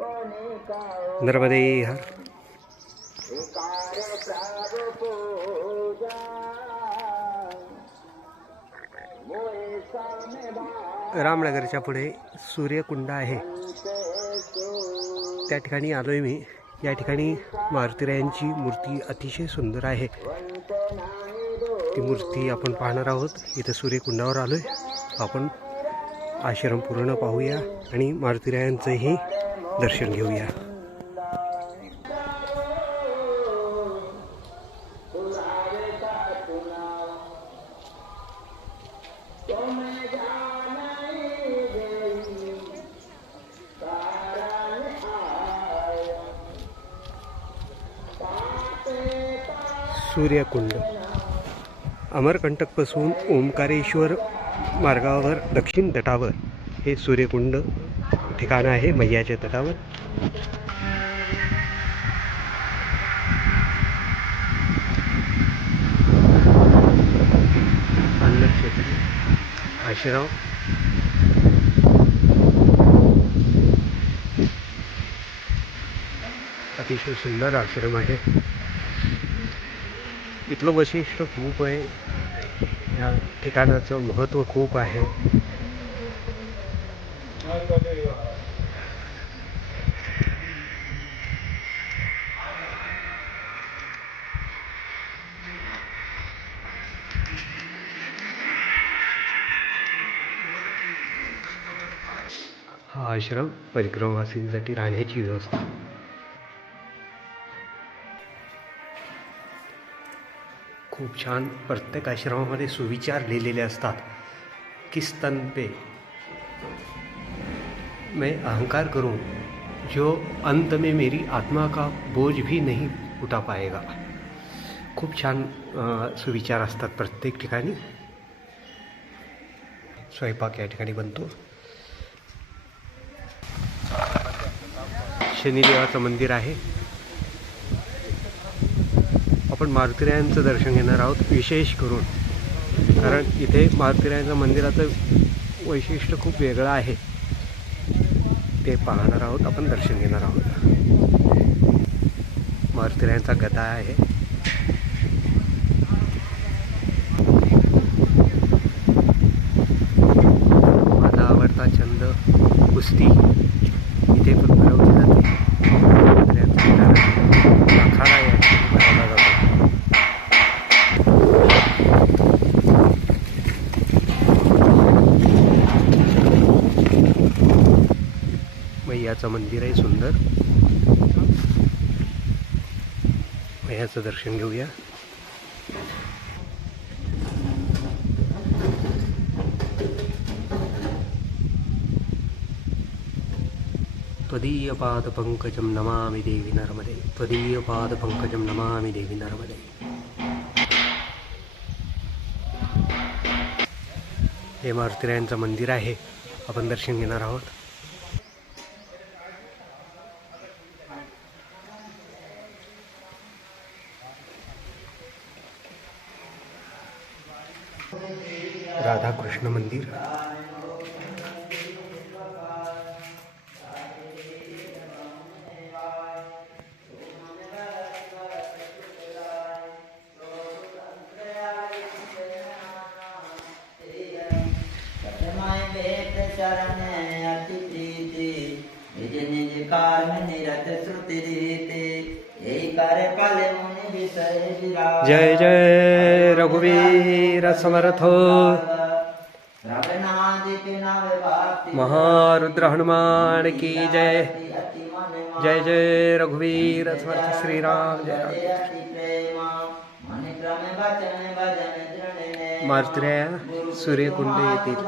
नर्मदे हर। रामनगरच्या पुढे सूर्यकुंड आहे, त्या ठिकाणी आलोय मी। या ठिकाणी मारुतीरायांची मूर्ती अतिशय सुंदर आहे, ती मूर्ती आपण पाहणार आहोत। इथे सूर्यकुंडावर आलोय आपण, आश्रम पूर्ण पाहूया आणि मारुतीरायांचंही दर्शन घेऊया। सूर्यकुंड अमरकंटकपासून ओंकारेश्वर मार्गावर दक्षिण तटावर हे सूर्यकुंड ठिकाण आहे, मैयाच्या तटावर। अन्नक्षेत्र आश्रम अतिशय सुंदर आश्रम आहे। इथलं वैशिष्ट्य खूप आहे, या ठिकाणाचं महत्त्व खूप आहे। हा आश्रम परिक्रमावासींसाठी राहण्याची व्यवस्था। खूप छान, प्रत्येक आश्रमामध्ये सुविचार लिहिलेले असतात। किस तन पे मैं अहंकार करूं, जो अंत में मेरी आत्मा का बोझ भी नहीं उठा पाएगा। खूप छान सुविचार असतात प्रत्येक ठिकाणी। स्वयंपाक या ठिकाणी बनतो। शनिदेवाचं मंदिर आहे, आपण मारुतीरायांचं दर्शन घेणार आहोत विशेष करून, कारण इथे मारुतीरायांच्या मंदिराचं वैशिष्ट्य खूप वेगळं आहे, ते पाहणार आहोत आपण, दर्शन घेणार आहोत। मारुतीरायांचा गदा आहे, माझा आवडता छंद कुस्ती इथे पण भरवली जाते। आखाडा या ठिकाणी भरवला जातो। मैयाचं मंदिर आहे सुंदर, मैयाचं दर्शन घेऊया। त्वदीय पादपंकजं नमामि देवी नर्मदे, त्वदीय पादपंकजं नमामि देवी नर्मदे। हे मारुतीरायांचं मंदिर आहे, आपण दर्शन घेणार आहोत। राधाकृष्ण मंदिर, जय जय रघुवीर समर्थ महारुद्र हनुमान की जय। जय जय रघुवीर समर्थ श्री राम जय। मारुतीराया सूर्यकुंड येथील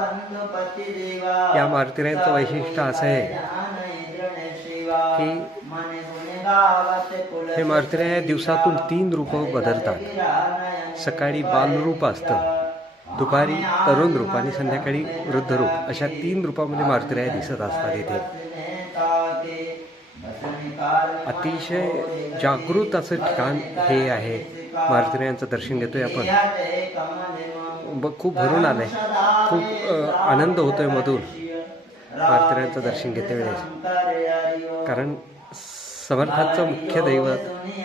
या मारुतीरायांचं वैशिष्ट्य असं आहे की हे मारुतीराया दिवसातून 3 रूप बदलतात। सकाळी बालरूप असतं, दुपारी तरुण रूप आणि संध्याकाळी वृद्ध रूप, अशा 3 रूपामध्ये मारुतीराया दिसत असतात। येथे अतिशय जागृत असं ठिकाण हे आहे। मारुतीरायांचं दर्शन घेतोय आपण, खूप भरून आलंय, खूप आनंद होतोय मधून मारुतीरायांचं दर्शन घेते वेळेस। कारण समर्थाचं मुख्य दैवत,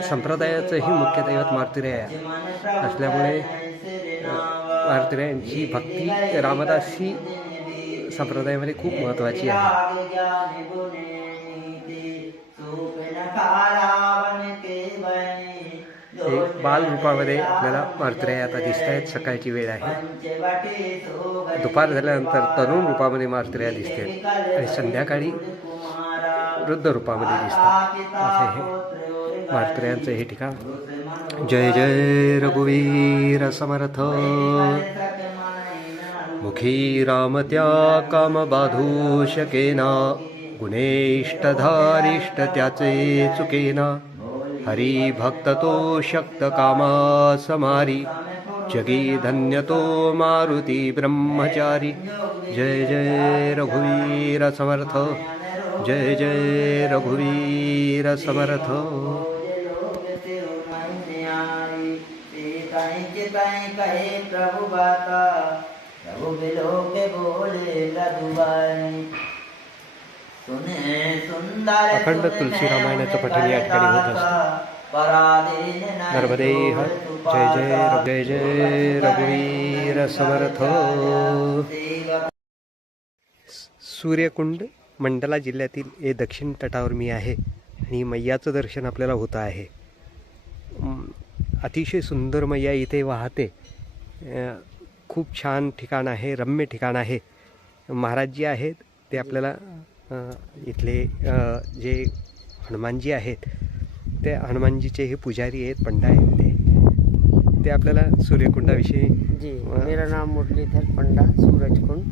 संप्रदायाचंही मुख्य दैवत मारुतीराया असल्यामुळे मारुतीरायांची भक्ती रामदासी संप्रदायामध्ये खूप महत्त्वाची आहे. एक बाल रूपामध्ये आपल्याला मारुतीराया आता दिसत आहेत. सकाळची वेळ आहे. दुपार झाल्यानंतर तरुण रूपामध्ये मारुतीराया दिसते आणि संध्याकाळी वृद्ध रूपामध्ये दिसतात. असं हे मारुतीरायांचं हे ठिकाण. जय जय रघुवीर समर्थ. मुखी रामत्या काम बाधू शकेना, गुणेष्टधारिष्ट त्याचे चुकेना. हरी भक्त तो शक्त कामा समारी, जगी धन्य तो मारुती ब्रह्मचारी. जय जय रघुवीर समर्थ. जय जय रघुवीर समर्थ. अखंड तुलसी रामायणाचं पठण या ठिकाणी होत असतं. नर्मदे हर. जय जय जय जय रघुवीर समर्थ. सूर्यकुंड मंडला जिल्ह्यातील हे दक्षिण तटावर मी आहे आणि मैयाचं दर्शन आपल्याला होतं आहे. अतिशय सुंदर मैया इथे वाहते. खूप छान ठिकाण आहे, रम्य ठिकाण आहे. महाराज जी आहेत ते आपल्याला इथले जे हनुमानजी आहेत ते हनुमानजीचे हे पुजारी आहेत, पंडा आहेत. ते आपल्याला सूर्यकुंडाविषयी. जी, मेरा नाम मुरलीधर पंडा, सूरजकुंड.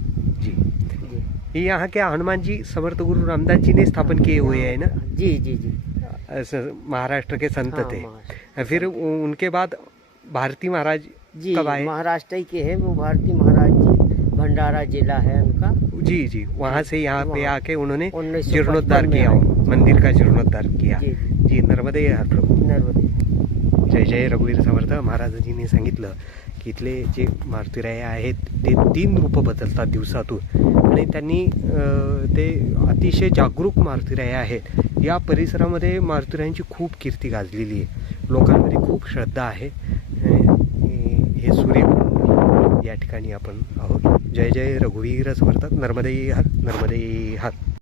जी जी. ये यहाँ के हनुमान जी समर्थ गुरु रामदास जी ने स्थापन किए हुए हैं ना? जी जी जी. महाराष्ट्र के संत हाँ, थे. फिर उनके बाद भारती महाराज जी कब आए? महाराष्ट्र के है वो, भारती महाराज जी, भंडारा जिला है उनका. जी जी. वहाँ से यहाँ पे आके उन्होंने 1955 जीर्णोद्धार में किया, आए. मंदिर का जीर्णोद्धार किया. जी जी. नर्मदे हर प्रभू. नर्मदे. जय जय रघुवीर समर्थ. महाराजांनी सांगितलं की इथले जे मारुतीराया आहेत ते 3 रूपं बदलतात दिवसातून आणि त्यांनी ते अतिशय जागरूक मारुतीराया आहेत. या परिसरामध्ये मारुतीरायांची खूप कीर्ती गाजलेली आहे. लोकांमध्ये खूप श्रद्धा आहे. हे सूर्यकुंड या ठिकाणी आपण आहोत. जय जय रघुवीर समर्थ. नर्मदे हर. नर्मदे हर.